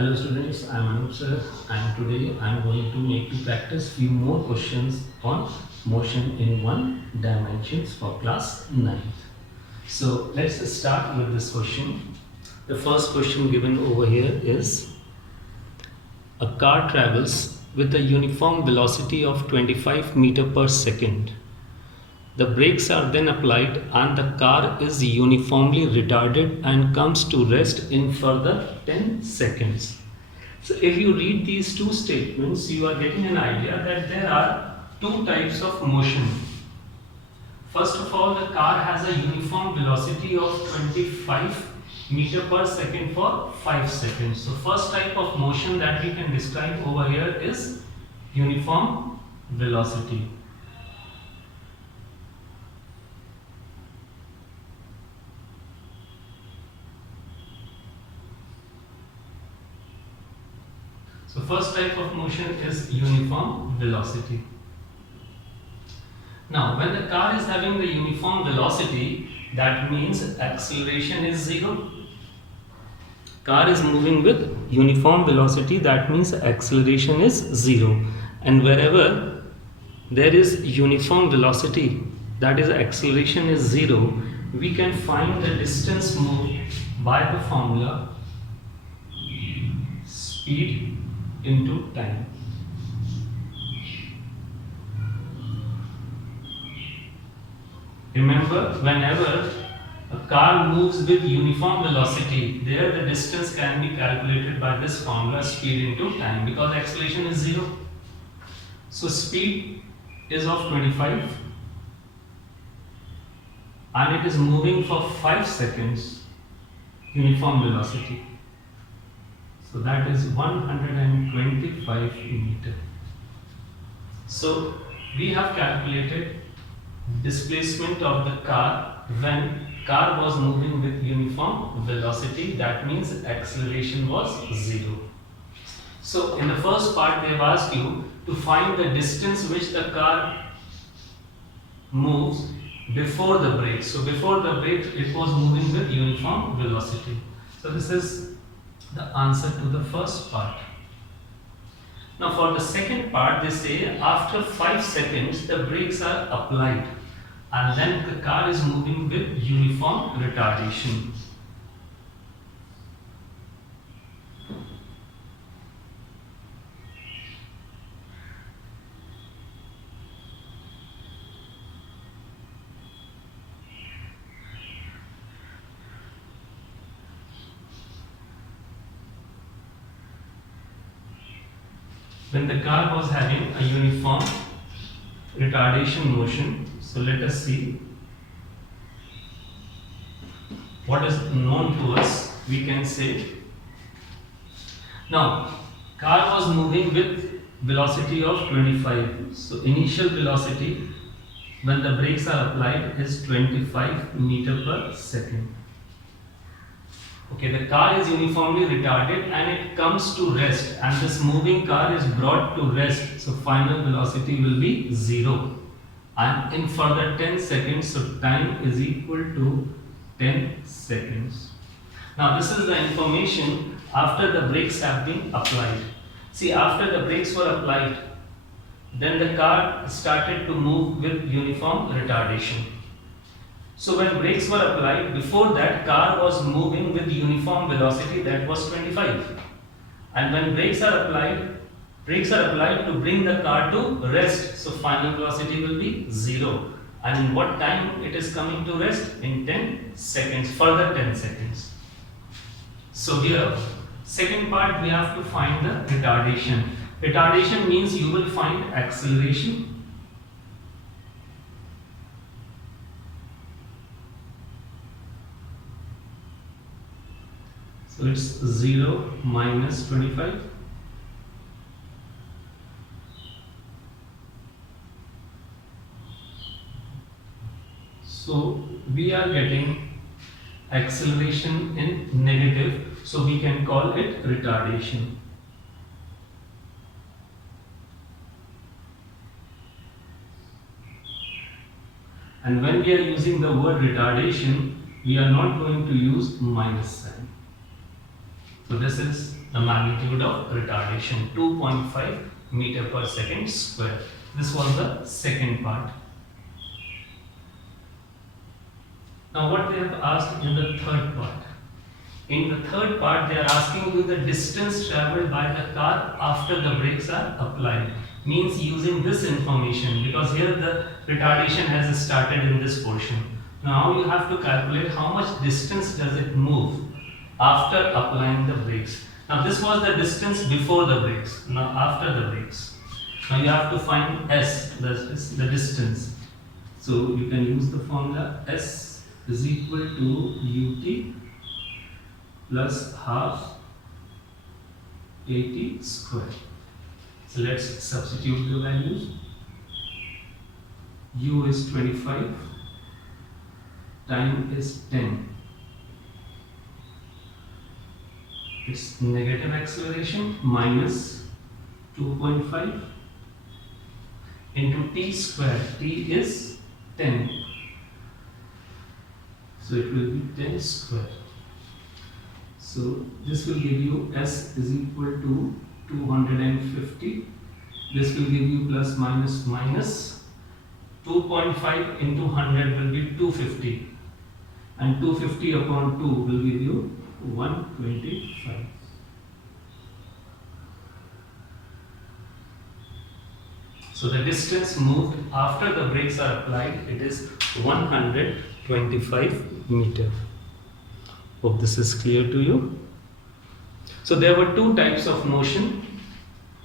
Hello students, I am Anup sir and today I am going to make you practice few more questions on motion in one dimensions for class 9th. So let's start with this question. The first question given over here is a car travels with a uniform velocity of 25 meter per second. The brakes are then applied and the car is uniformly retarded and comes to rest in further 10 seconds. So if you read these two statements, you are getting an idea that there are two types of motion. First of all, the car has a uniform velocity of 25 meter per second for 5 seconds. So first type of motion that we can describe over here is uniform velocity. So first type of motion is uniform velocity. Now when the car is having the uniform velocity, that means acceleration is 0. Car is moving with uniform velocity, that means acceleration is 0. And wherever there is uniform velocity, that is acceleration is 0, we can find the distance moved by the formula speed into time. Remember, whenever a car moves with uniform velocity, there the distance can be calculated by this formula speed into time, because acceleration is 0. So speed is of 25 and it is moving for 5 seconds, uniform velocity. So that is 125 meter. So we have calculated displacement of the car when car was moving with uniform velocity, that means acceleration was 0. So in the first part they have asked you to find the distance which the car moves before the brake. So before the brake it was moving with uniform velocity. So this is the answer to the first part. Now for the second part, they say after 5 seconds the brakes are applied and then the car is moving with uniform retardation. When the car was having a uniform retardation motion, so let us see what is known to us. We can say, now car was moving with velocity of 25. So initial velocity when the brakes are applied is 25 meter per second. Okay, the car is uniformly retarded and it comes to rest, and this moving car is brought to rest. So final velocity will be 0. And in further 10 seconds, so time is equal to 10 seconds. Now this is the information after the brakes have been applied. See, after the brakes were applied, then the car started to move with uniform retardation. So when brakes were applied, before that car was moving with uniform velocity, that was 25. And when brakes are applied to bring the car to rest. So final velocity will be 0. And in what time it is coming to rest? In 10 seconds, further 10 seconds. So here, second part, we have to find the retardation. Retardation means you will find acceleration. So it's 0 minus 25. So we are getting acceleration in negative, so we can call it retardation. And when we are using the word retardation, we are not going to use minus sign. So this is the magnitude of retardation, 2.5 meter per second square. This was the second part. Now what they have asked in the third part. In the third part, they are asking you the distance traveled by the car after the brakes are applied. Means using this information, because here the retardation has started in this portion. Now you have to calculate how much distance does it move after applying the brakes. Now this was the distance before the brakes. Now after the brakes. Now you have to find S, that is the distance. So you can use the formula S is equal to UT plus half AT square. So let's substitute the values. U is 25, time is 10. It's negative acceleration minus 2.5 into t square. T is 10. So it will be 10 square. So this will give you S is equal to 250. This will give you plus minus minus 2.5 into 100 will be 250, and 250 upon 2 will give you 125. So the distance moved after the brakes are applied, it is 125 meter. Hope this is clear to you. So there were two types of motion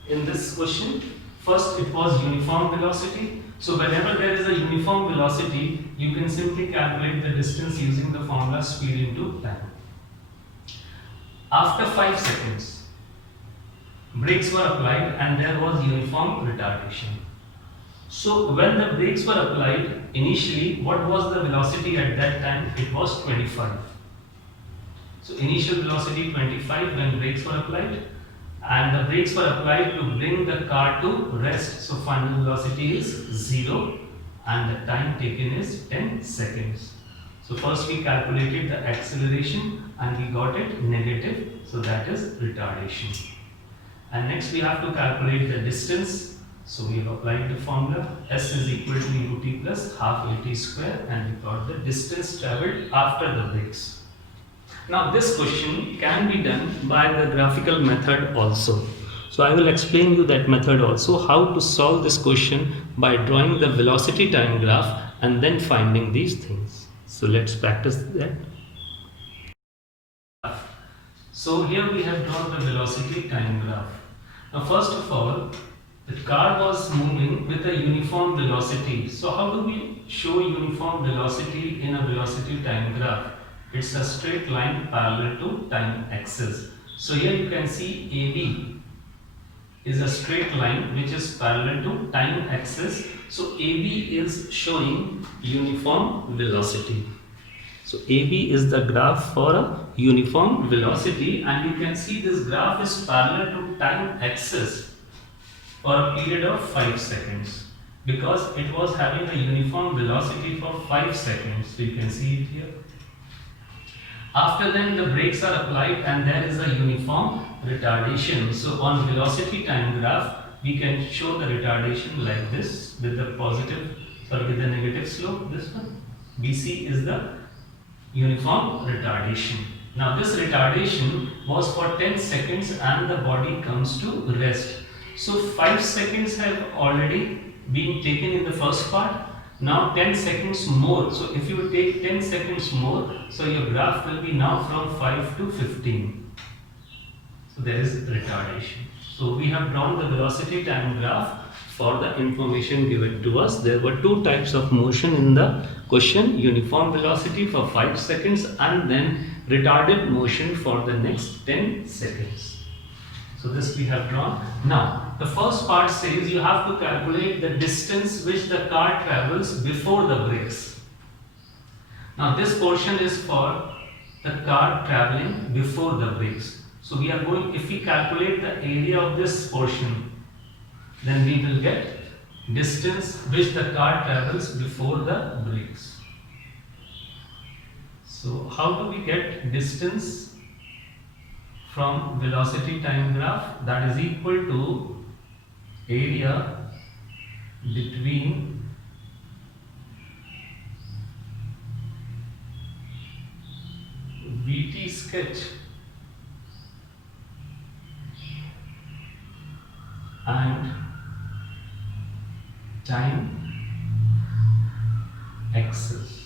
in this question. First, it was uniform velocity. So whenever there is a uniform velocity, you can simply calculate the distance using the formula speed into time. After 5 seconds, brakes were applied and there was uniform retardation. So when the brakes were applied, initially what was the velocity at that time? It was 25. So initial velocity 25 when brakes were applied, and the brakes were applied to bring the car to rest. So final velocity is 0 and the time taken is 10 seconds. So first we calculated the acceleration and we got it negative, so that is retardation. And next we have to calculate the distance. So we have applied the formula S is equal to UT plus half AT square, and we got the distance travelled after the brakes. Now this question can be done by the graphical method also. So I will explain you that method also, how to solve this question by drawing the velocity time graph and then finding these things. So let's practice that. So here we have drawn the velocity time graph. Now first of all, the car was moving with a uniform velocity. So how do we show uniform velocity in a velocity time graph? It's a straight line parallel to time axis. So here you can see AB is a straight line which is parallel to time axis. So AB is showing uniform velocity. So AB is the graph for a uniform velocity, and you can see this graph is parallel to time axis for a period of 5 seconds because it was having a uniform velocity for 5 seconds. So you can see it here. After then the brakes are applied and there is a uniform retardation. So on velocity time graph, we can show the retardation like this with the with the negative slope, this one. BC is the uniform retardation. Now this retardation was for 10 seconds and the body comes to rest. So 5 seconds have already been taken in the first part. Now 10 seconds more. So if you take 10 seconds more, so your graph will be now from 5 to 15. So there is retardation. So we have drawn the velocity time graph for the information given to us. There were two types of motion in the question: uniform velocity for 5 seconds and then retarded motion for the next 10 seconds. So this we have drawn. Now the first part says you have to calculate the distance which the car travels before the brakes. Now this portion is for the car traveling before the brakes. So we are going, if we calculate the area of this portion, then we will get distance which the car travels before the brakes. So how do we get distance from velocity time graph, that is equal to area between VT sketch and time axis.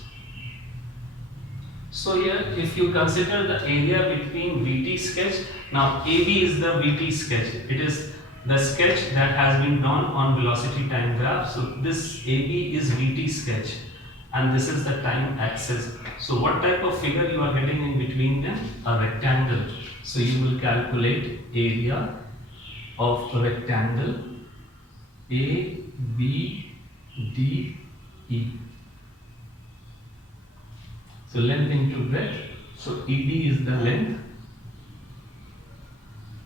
So here, if you consider the area between VT sketch, now AB is the VT sketch. It is the sketch that has been done on velocity time graph. So this AB is VT sketch and this is the time axis. So what type of figure you are getting in between them? A rectangle. So you will calculate area of a rectangle A, B, D, E. So length into breadth. So EB is the length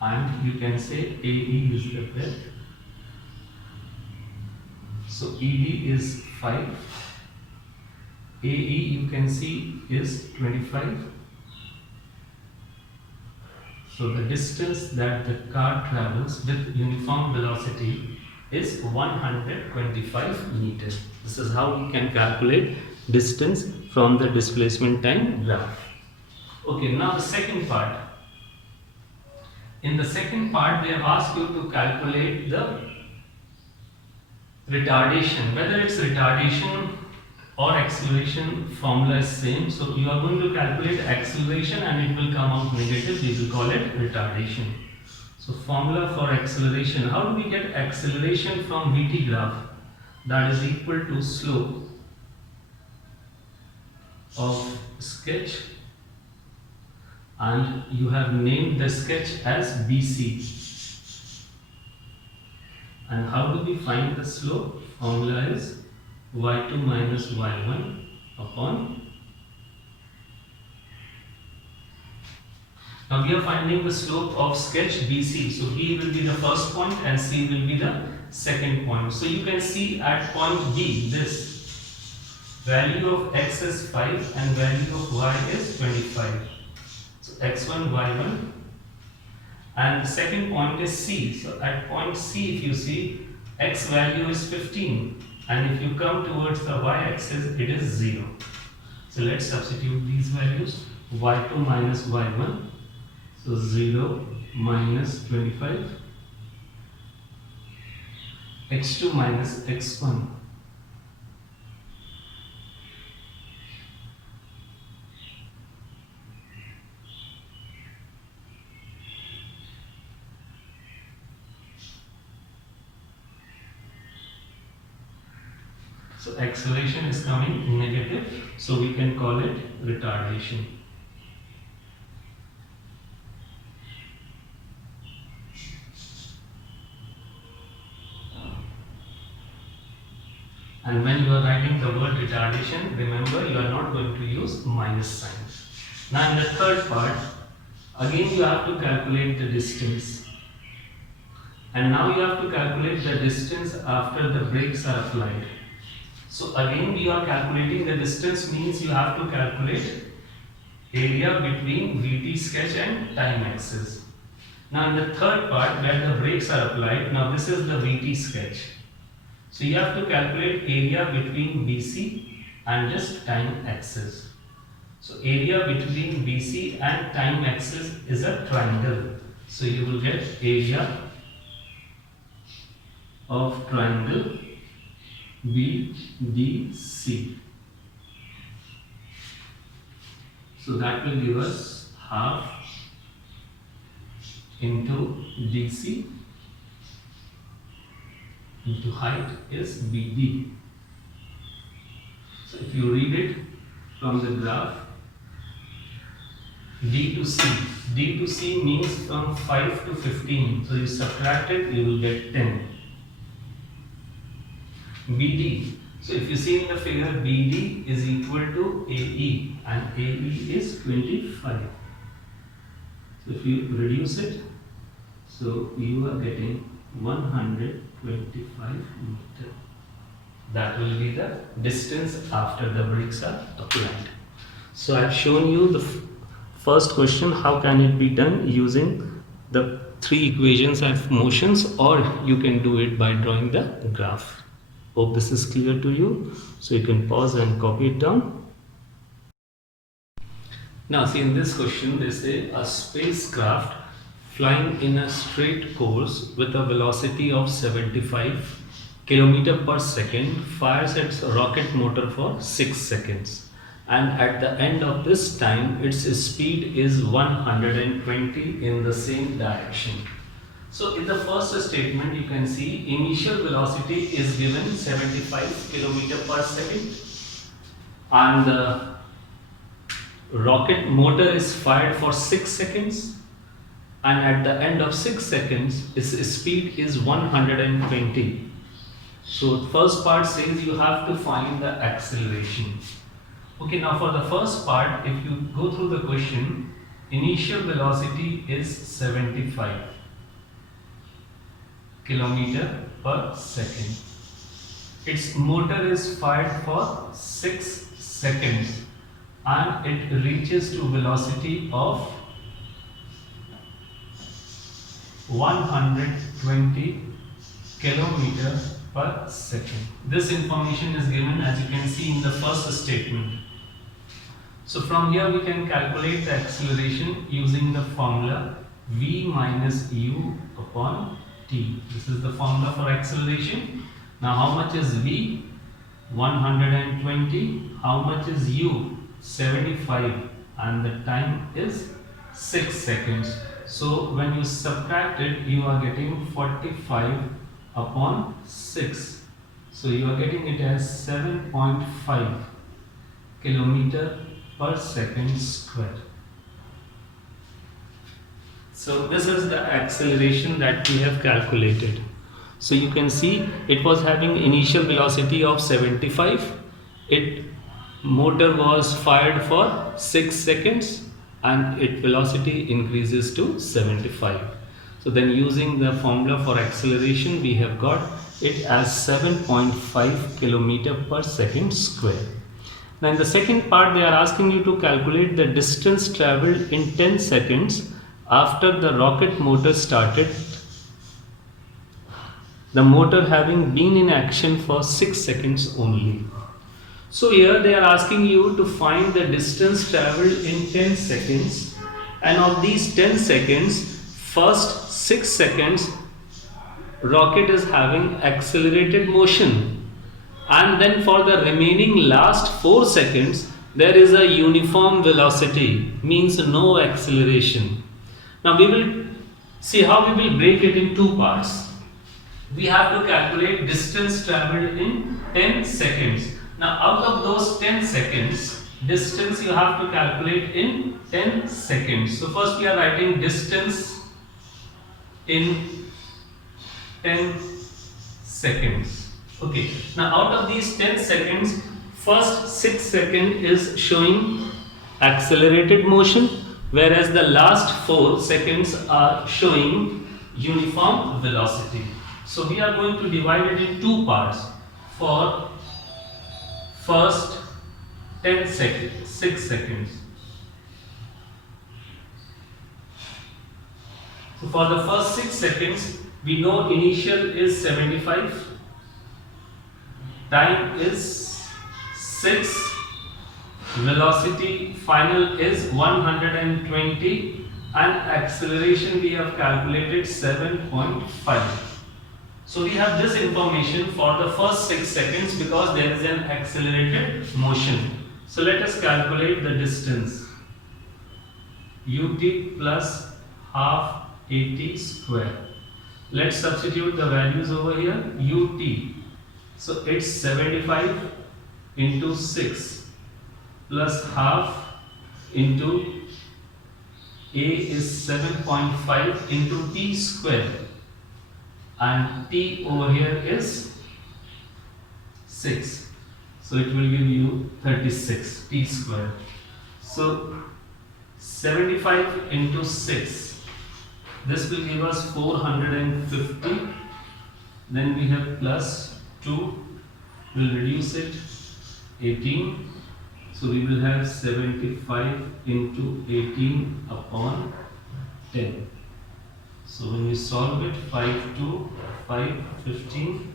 and you can say AE is the breadth. So EB is 5. AE you can see is 25. So the distance that the car travels with uniform velocity is 125 meters. This is how we can calculate distance from the displacement time graph. Okay, now the second part. In the second part, they have asked you to calculate the retardation. Whether it's retardation or acceleration, formula is same. So you are going to calculate acceleration and it will come out negative. We will call it retardation. So formula for acceleration. How do we get acceleration from VT graph? That is equal to slope of sketch, and you have named the sketch as BC. And how do we find the slope? Formula is y2 minus y1 upon. Now we are finding the slope of sketch BC. So B will be the first point and C will be the second point. So you can see at point B, this value of x is 5 and value of y is 25. So x1, y1. And the second point is C. So at point C, if you see, x value is 15. And if you come towards the y-axis, it is 0. So let's substitute these values. y2 minus y1. So 0 minus 25. x2 minus x1. So acceleration is coming negative, so we can call it retardation. And when you are writing the word retardation, remember you are not going to use minus sign. Now in the third part, again you have to calculate the distance. And now you have to calculate the distance after the brakes are applied. So again we are calculating the distance, means you have to calculate area between VT sketch and time axis. Now in the third part where the brakes are applied, now this is the VT sketch. So you have to calculate area between BC and just time axis. So area between BC and time axis is a triangle. So you will get area of triangle BDC. So that will give us half into DC into height is BD. So if you read it from the graph, D to C. D to C means from 5 to 15. So you subtract it, you will get 10. BD. So if you see in the figure, BD is equal to AE and AE is 25. So if you reduce it, so you are getting 125 meter. That will be the distance after the brakes are applied. So I have shown you the First question, how can it be done using the three equations of motions, or you can do it by drawing the graph. Hope this is clear to you. So you can pause and copy it down. Now see, in this question they say a spacecraft flying in a straight course with a velocity of 75 km per second fires its rocket motor for 6 seconds, and at the end of this time its speed is 120 in the same direction. So in the first statement you can see initial velocity is given 75 km per second, and the rocket motor is fired for 6 seconds, and at the end of 6 seconds its speed is 120. So first part says you have to find the acceleration. Okay, now for the first part, if you go through the question, initial velocity is 75 km per second. Its motor is fired for 6 seconds and it reaches to velocity of 120 km per second. This information is given, as you can see, in the first statement. So from here we can calculate the acceleration using the formula v minus u upon t. This is the formula for acceleration. Now how much is v? 120. How much is u? 75, and the time is 6 seconds. So when you subtract it, you are getting 45 upon 6. So you are getting it as 7.5 kilometer per second square. So this is the acceleration that we have calculated. So you can see it was having initial velocity of 75. Motor was fired for 6 seconds and its velocity increases to 75. So then using the formula for acceleration, we have got it as 7.5 kilometer per second square. Now in the second part, they are asking you to calculate the distance traveled in 10 seconds after the rocket motor started, the motor having been in action for 6 seconds only. So here they are asking you to find the distance traveled in 10 seconds, and of these 10 seconds, first 6 seconds rocket is having accelerated motion, and then for the remaining last 4 seconds there is a uniform velocity, means no acceleration. Now we will see how we will break it in two parts. We have to calculate distance traveled in 10 seconds. Now out of those 10 seconds, distance you have to calculate in 10 seconds. So first we are writing distance in 10 seconds. Okay. Now out of these 10 seconds, first 6 seconds is showing accelerated motion, whereas the last 4 seconds are showing uniform velocity. So we are going to divide it in two parts for first 10 seconds, 6 seconds. So for the first 6 seconds, we know initial is 75, time is 6, velocity final is 120, and acceleration we have calculated 7.5. So we have this information for the first 6 seconds because there is an accelerated motion. So let us calculate the distance. Ut plus half at square. Let's substitute the values over here. Ut. So it's 75 into 6 plus half into A is 7.5 into t square. And t over here is 6, so it will give you 36 t square. So 75 into 6, this will give us 450. Then we have plus 2, will reduce it 18, So we will have 75 into 18 upon 10. So when we solve it, 5 to 5, 15,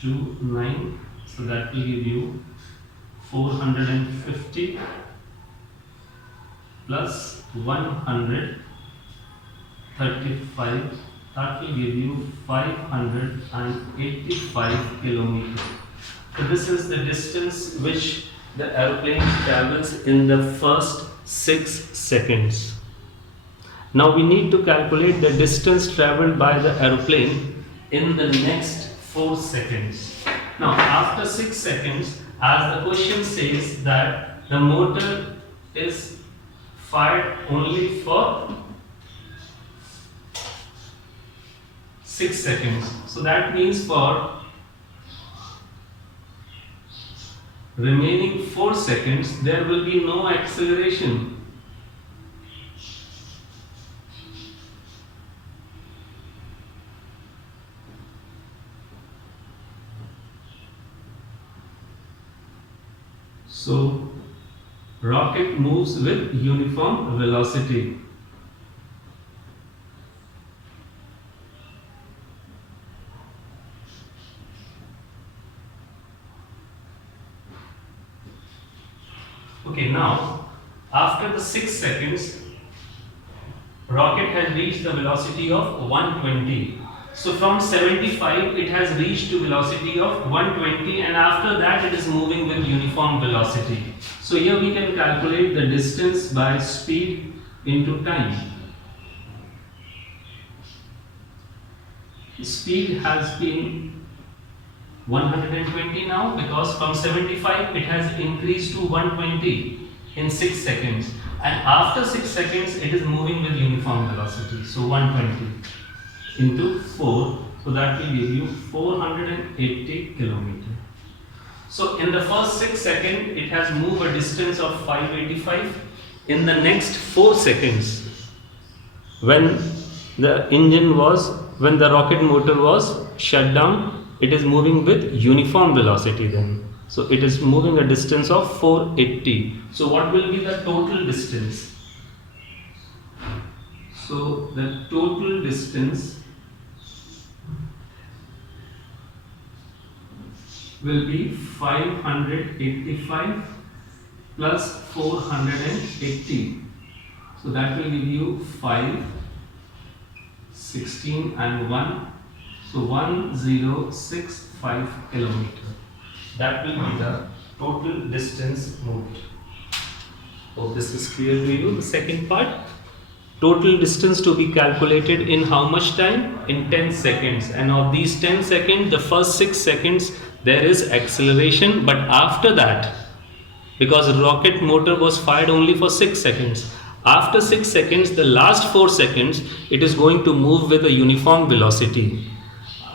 2, 9. So that will give you 450 plus 135. That will give you 585 kilometers. So this is the distance which the aeroplane travels in the first 6 seconds. Now we need to calculate the distance traveled by the aeroplane in the next 4 seconds. Now after 6 seconds, as the question says that the motor is fired only for 6 seconds. So that means for remaining 4 seconds there will be no acceleration. So rocket moves with uniform velocity. Okay, now after the 6 seconds, rocket has reached the velocity of 120. So from 75 it has reached to velocity of 120, and after that it is moving with uniform velocity. So here we can calculate the distance by speed into time. Speed has been 120 now, because from 75 it has increased to 120 in 6 seconds, and after 6 seconds it is moving with uniform velocity. So 120 into 4, so that will give you 480 kilometers. So in the first 6 seconds it has moved a distance of 585. In the next 4 seconds, when the rocket motor was shut down, it is moving with uniform velocity then. So it is moving a distance of 480. So what will be the total distance? So the total distance will be 585 plus 480. So that will give you 5, 16 and 1. So 1065 kilometers. That will be the total distance moved. Hope this is clear to you. The second part, total distance to be calculated in how much time? In 10 seconds. And of these 10 seconds, the first 6 seconds there is acceleration, but after that, because rocket motor was fired only for 6 seconds, after 6 seconds, the last 4 seconds, it is going to move with a uniform velocity.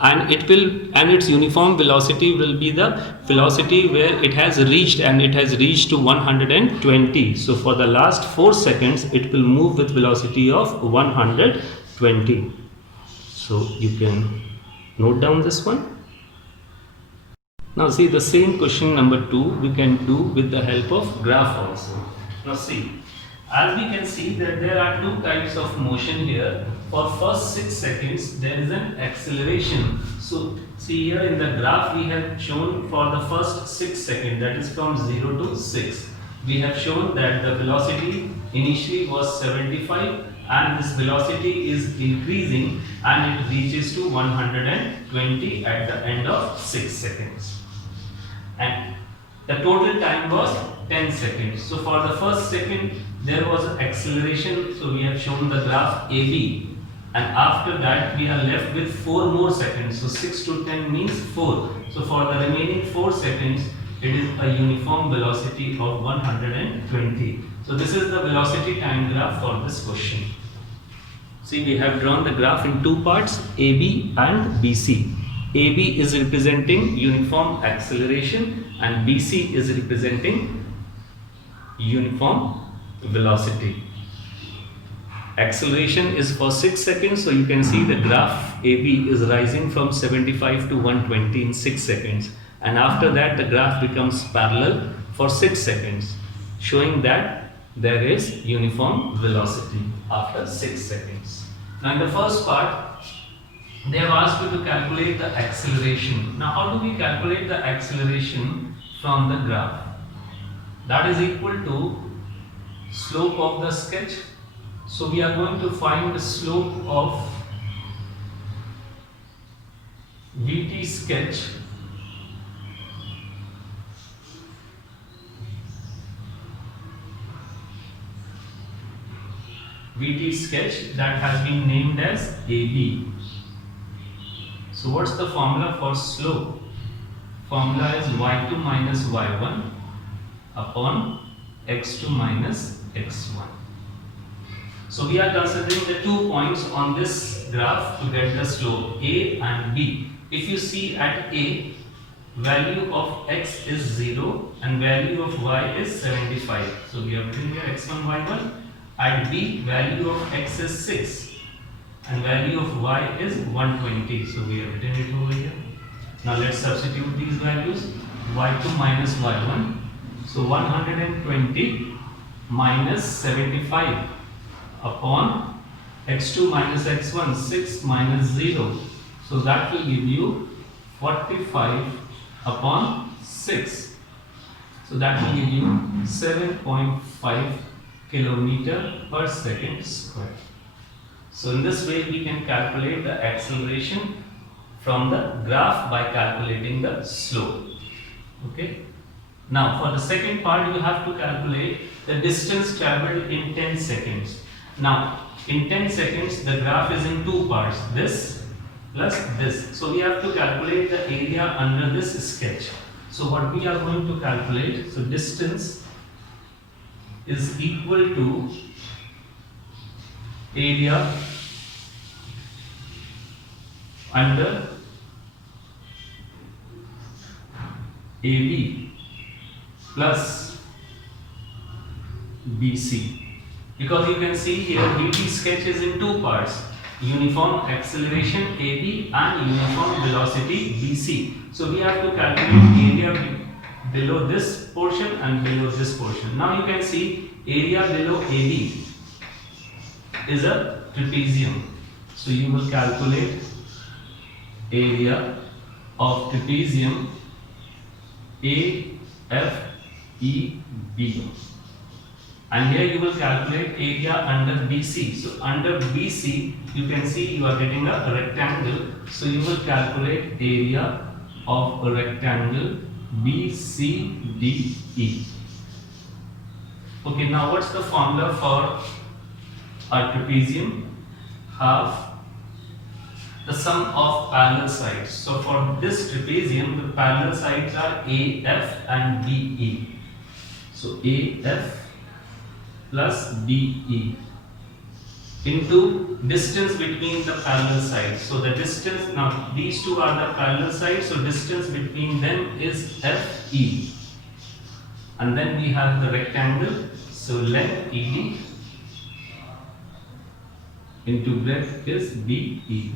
And its uniform velocity will be the velocity where it has reached, and it has reached to 120. So for the last 4 seconds it will move with velocity of 120. So you can note down this one. Now see, the same question number 2 we can do with the help of graph also. Now see, as we can see that there are 2 types of motion here. For first 6 seconds there is an acceleration. So see, here in the graph we have shown for the first 6 seconds, that is from 0 to 6. We have shown that the velocity initially was 75, and this velocity is increasing and it reaches to 120 at the end of 6 seconds. And the total time was 10 seconds. So for the first second there was an acceleration, so we have shown the graph AB, and after that we are left with 4 more seconds. So 6 to 10 means 4. So for the remaining 4 seconds it is a uniform velocity of 120. So this is the velocity time graph for this question. See, we have drawn the graph in 2 parts, AB and BC. AB is representing uniform acceleration and BC is representing uniform velocity. Acceleration is for 6 seconds, so you can see the graph AB is rising from 75 to 120 in 6 seconds, and after that the graph becomes parallel for 6 seconds, showing that there is uniform velocity after 6 seconds. Now in the first part, they have asked you to calculate the acceleration. Now how do we calculate the acceleration from the graph? That is equal to slope of the sketch. So we are going to find the slope of VT sketch that has been named as AB. So what's the formula for slope? Formula is y2 minus y1 upon x2 minus x1. So we are considering the 2 points on this graph to get the slope A and B. If you see at A, value of x is 0 and value of y is 75. So we have written here x1, y1. At B, value of x is 6 and value of y is 120. So we have written it over here. Now let's substitute these values. Y2 minus y1. So 120 minus 75 upon x2 minus x1, 6 minus 0. So that will give you 45 upon 6. So that will give you 7.5 kilometer per second square. So in this way we can calculate the acceleration from the graph by calculating the slope. Okay. Now for the second part you have to calculate the distance traveled in 10 seconds. Now in 10 seconds the graph is in 2 parts, this plus this. So we have to calculate the area under this sketch. So what we are going to calculate, so distance is equal to area under AB plus BC. Because you can see here VT sketch is in 2 parts, uniform acceleration AB and uniform velocity BC. So we have to calculate area below this portion and below this portion. Now you can see area below AB is a trapezium. So you will calculate area of trapezium AFEB. And here you will calculate area under BC. So under BC, you can see you are getting a rectangle. So you will calculate area of a rectangle BCDE. Okay, now what's the formula for a trapezium? Half the sum of parallel sides. So for this trapezium, the parallel sides are AF and BE. So AF plus BE into distance between the parallel sides. So the distance, now these two are the parallel sides, so distance between them is FE. And then we have the rectangle, so length ED into breadth is BE.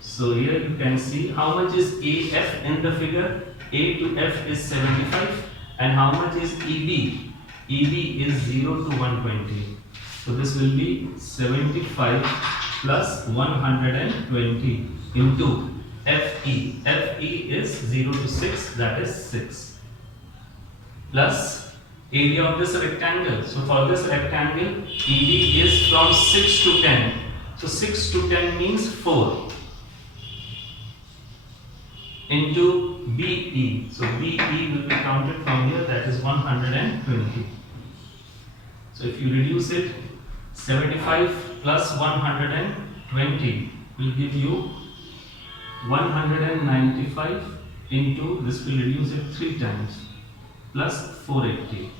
So here you can see how much is AF in the figure. A to F is 75 and how much is EB? EB is 0 to 120. So this will be 75 plus 120 into FE. FE is 0 to 6, that is 6. Plus area of this rectangle. So for this rectangle, EB is from 6 to 10. So 6 to 10 means 4. Into BE. So BE will be counted from here, that is 120. So if you reduce it, 75 plus 120 will give you 195 into, this will reduce it 3 times, plus 480.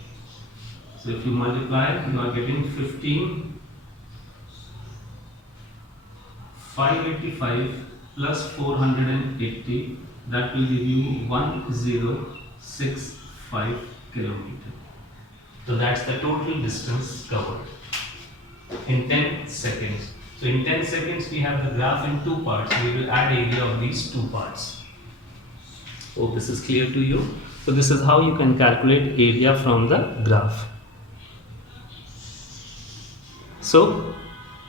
So if you multiply, you are getting 585 plus 480, that will give you 1065 kilometers. So that's the total distance covered in 10 seconds. So in 10 seconds we have the graph in 2 parts. We will add area of these 2 parts. Hope this is clear to you. So this is how you can calculate area from the graph. So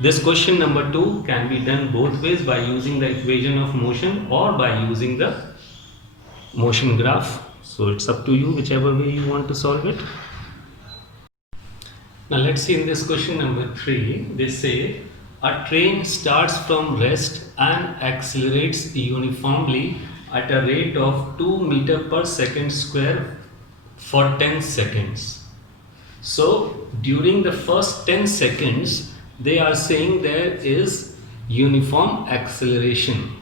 this question number 2 can be done both ways, by using the equation of motion or by using the motion graph. So it's up to you whichever way you want to solve it. Now let's see, in this question number 3, they say a train starts from rest and accelerates uniformly at a rate of 2 meter per second square for 10 seconds. So during the first 10 seconds, they are saying there is uniform acceleration.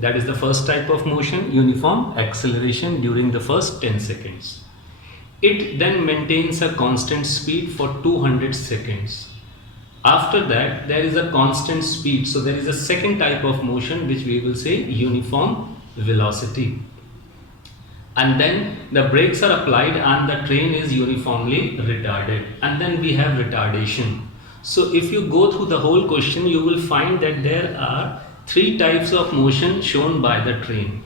That is the first type of motion, uniform acceleration during the first 10 seconds. It then maintains a constant speed for 200 seconds. After that, there is a constant speed. So there is a second type of motion which we will say uniform velocity. And then the brakes are applied and the train is uniformly retarded. And then we have retardation. So if you go through the whole question, you will find that there are 3 types of motion shown by the train.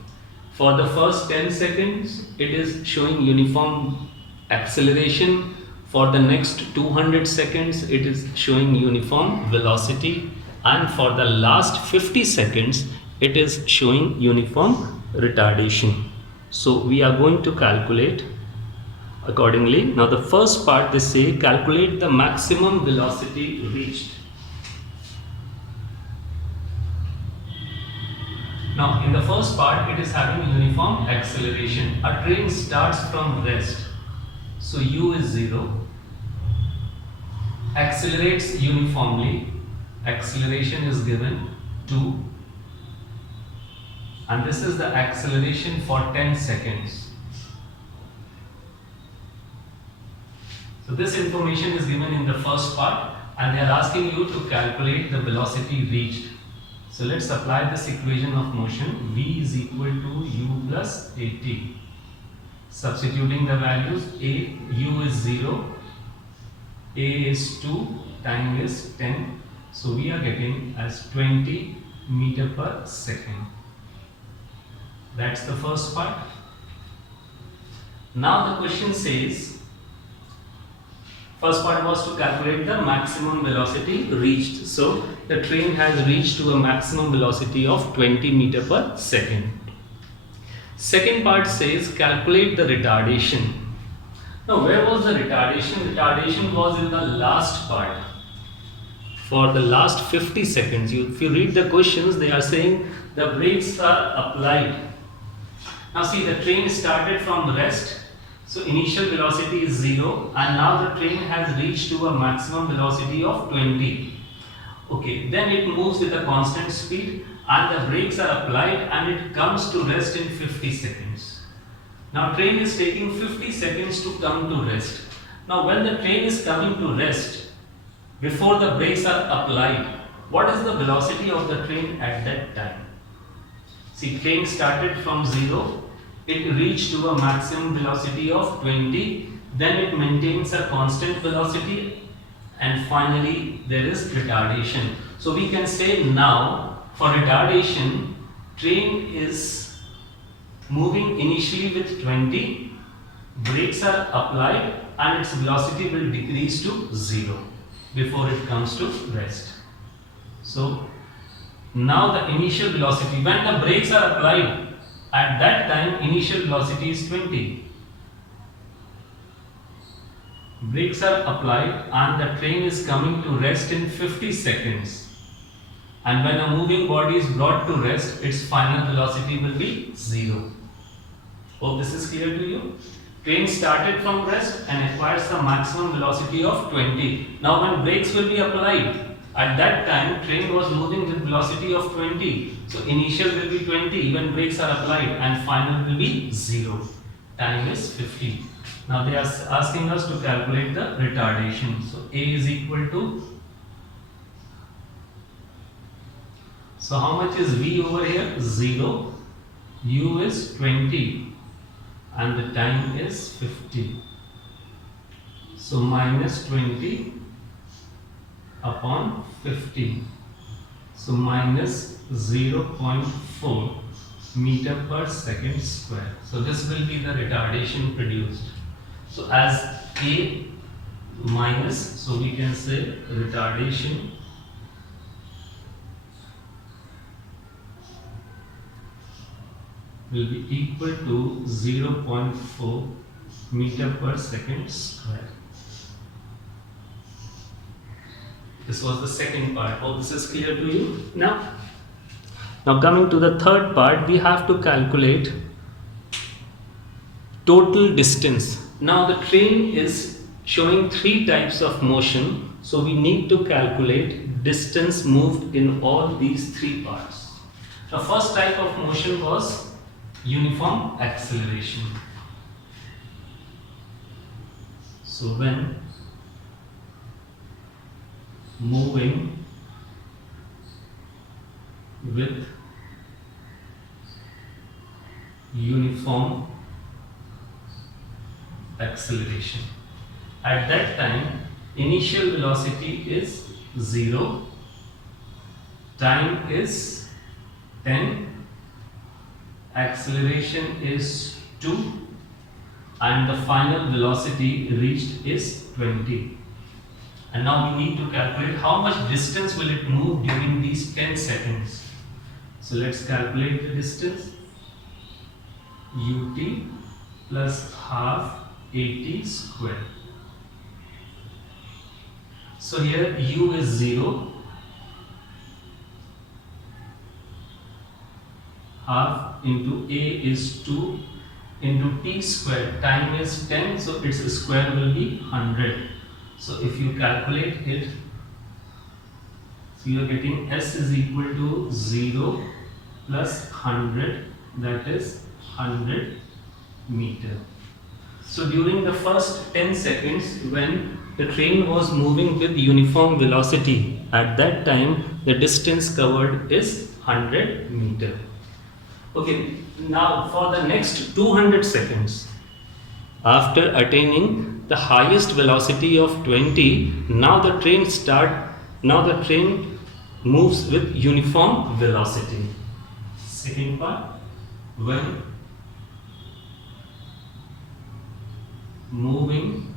For the first 10 seconds, it is showing uniform acceleration. For the next 200 seconds, it is showing uniform velocity. And for the last 50 seconds, it is showing uniform retardation. So we are going to calculate accordingly. Now the first part, they say calculate the maximum velocity reached. Now in the first part, it is having uniform acceleration. A train starts from rest. So u is 0. Accelerates uniformly. Acceleration is given 2. And this is the acceleration for 10 seconds. So this information is given in the first part, and they are asking you to calculate the velocity reached. So let's apply this equation of motion. V is equal to u plus at. Substituting the values, u is 0, a is 2, time is 10. So we are getting as 20 meter per second. That's the first part. Now the question says, first part was to calculate the maximum velocity reached. So the train has reached to a maximum velocity of 20 meter per second. Second part says calculate the retardation. Now where was the retardation? Retardation was in the last part. For the last 50 seconds, if you read the questions, they are saying the brakes are applied. Now see, the train started from rest. So initial velocity is 0, and now the train has reached to a maximum velocity of 20. Okay, then it moves with a constant speed and the brakes are applied and it comes to rest in 50 seconds. Now train is taking 50 seconds to come to rest. Now when the train is coming to rest, before the brakes are applied, what is the velocity of the train at that time? See, train started from 0, it reached to a maximum velocity of 20, then it maintains a constant velocity, and finally there is retardation. So we can say now for retardation, train is moving initially with 20, brakes are applied and its velocity will decrease to 0 before it comes to rest. So now the initial velocity, when the brakes are applied, at that time initial velocity is 20. Brakes are applied and the train is coming to rest in 50 seconds. And when a moving body is brought to rest, its final velocity will be 0. Hope this is clear to you. Train started from rest and acquires the maximum velocity of 20. Now when brakes will be applied, at that time train was moving with velocity of 20. So initial will be 20 when brakes are applied and final will be 0. Time is 50. Now they are asking us to calculate the retardation. So A is equal to, so how much is V over here? 0. U is 20 and the time is 50. So minus 20 upon 50. So minus 0.4. meter per second square. So this will be the retardation produced. So as A minus, so we can say retardation will be equal to 0.4 meter per second square. This was the second part. Hope this is clear to you. Now coming to the third part, we have to calculate total distance. Now the train is showing three types of motion, so we need to calculate distance moved in all these three parts. The first type of motion was uniform acceleration. So when moving with uniform acceleration, at that time initial velocity is 0, time is 10, acceleration is 2, and the final velocity reached is 20. And now we need to calculate how much distance will it move during these 10 seconds. So let's calculate the distance. Ut plus half at square. So here u is 0, half into a is 2, into t square, time is 10, so its square will be 100. So if you calculate it, so you are getting s is equal to 0 plus 100, that is 100 meter. So during the first 10 seconds when the train was moving with uniform velocity, at that time the distance covered is 100 meter. Okay, now for the next 200 seconds, after attaining the highest velocity of 20, now the train moves with uniform velocity. Second part, when moving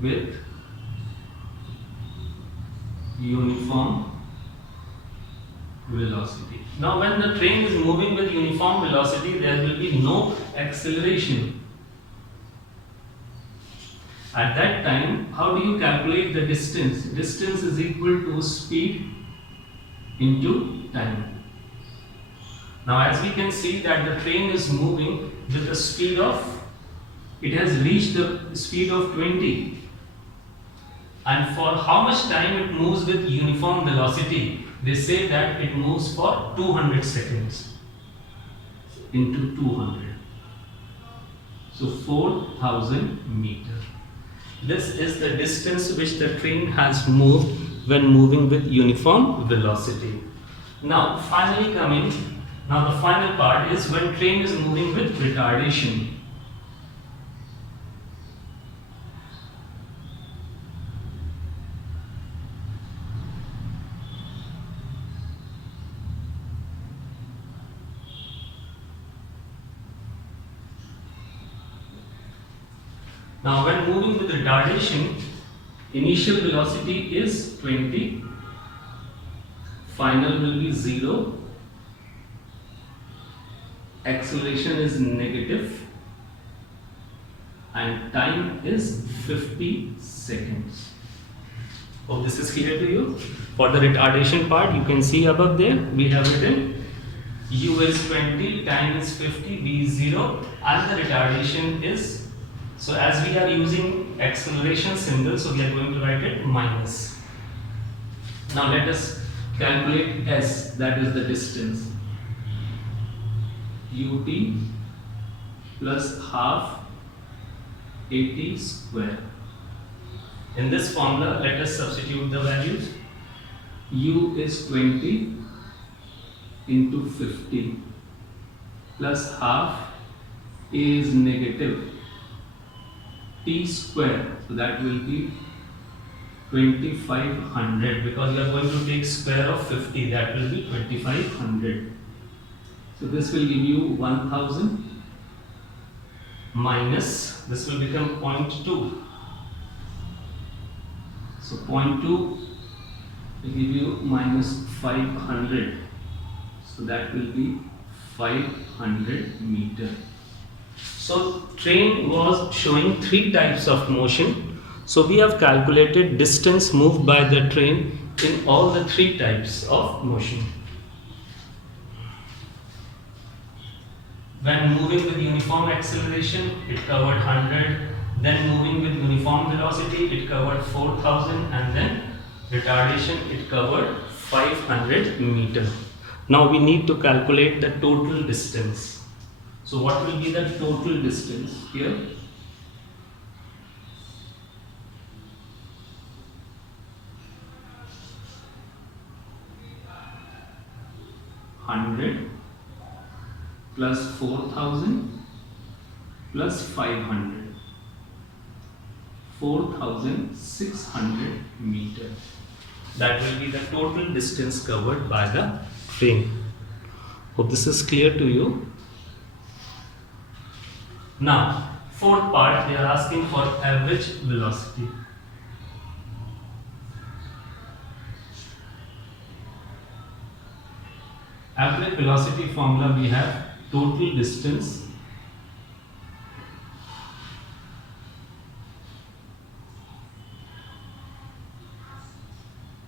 with uniform velocity. Now when the train is moving with uniform velocity, there will be no acceleration. At that time, how do you calculate the distance? Distance is equal to speed into time. Now as we can see that the train is moving with the speed of, it has reached the speed of 20. And for how much time it moves with uniform velocity? They say that it moves for 200 seconds into 200. So 4000 meters. This is the distance which the train has moved when moving with uniform velocity. Now the final part is when train is moving with retardation. Now when moving with retardation, initial velocity is 20, final will be 0, acceleration is negative, and time is 50 seconds. Hope this is clear to you. For the retardation part, you can see above there, we have written u is 20, time is 50, v is 0, and the retardation is, so as we are using acceleration symbol, so we are going to write it minus. Now let us calculate s, that is the distance. Ut plus half at square. In this formula, let us substitute the values. U is 20 into 50 plus half, a is negative, t square, so that will be 2500, because we are going to take square of 50, that will be 2500. So this will give you 1000 minus, this will become 0.2. So 0.2 will give you minus 500. So that will be 500 meter. So train was showing 3 types of motion. So we have calculated distance moved by the train in all the 3 types of motion. When moving with uniform acceleration, it covered 100. Then moving with uniform velocity, it covered 4000. And then retardation, it covered 500 meter. Now we need to calculate the total distance. So what will be the total distance here? (100) plus 4000 plus 500, 4600 meter. That will be the total distance covered by the train. Hope this is clear to you. Now, fourth part, they are asking for average velocity. Average velocity formula, we have total distance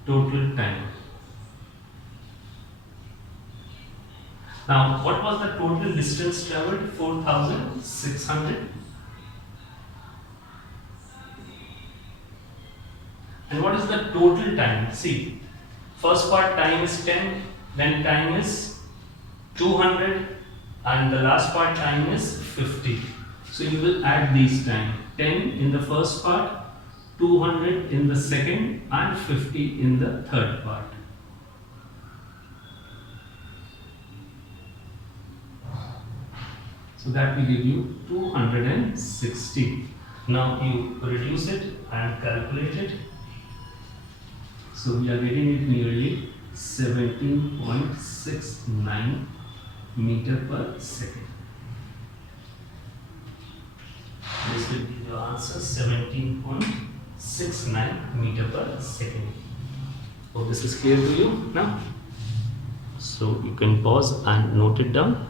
total time. Now, what was the total distance traveled? 4600. And what is the total time? See, first part time is 10, then time is 200, and the last part time is 50. So you will add these time. 10 in the first part, 200 in the second, and 50 in the third part. So that will give you 260. Now you reduce it and calculate it. So we are getting it nearly 17.69 meter per second. This will be the answer, 17.69 meter per second. Hope this is clear to you now. So you can pause and note it down.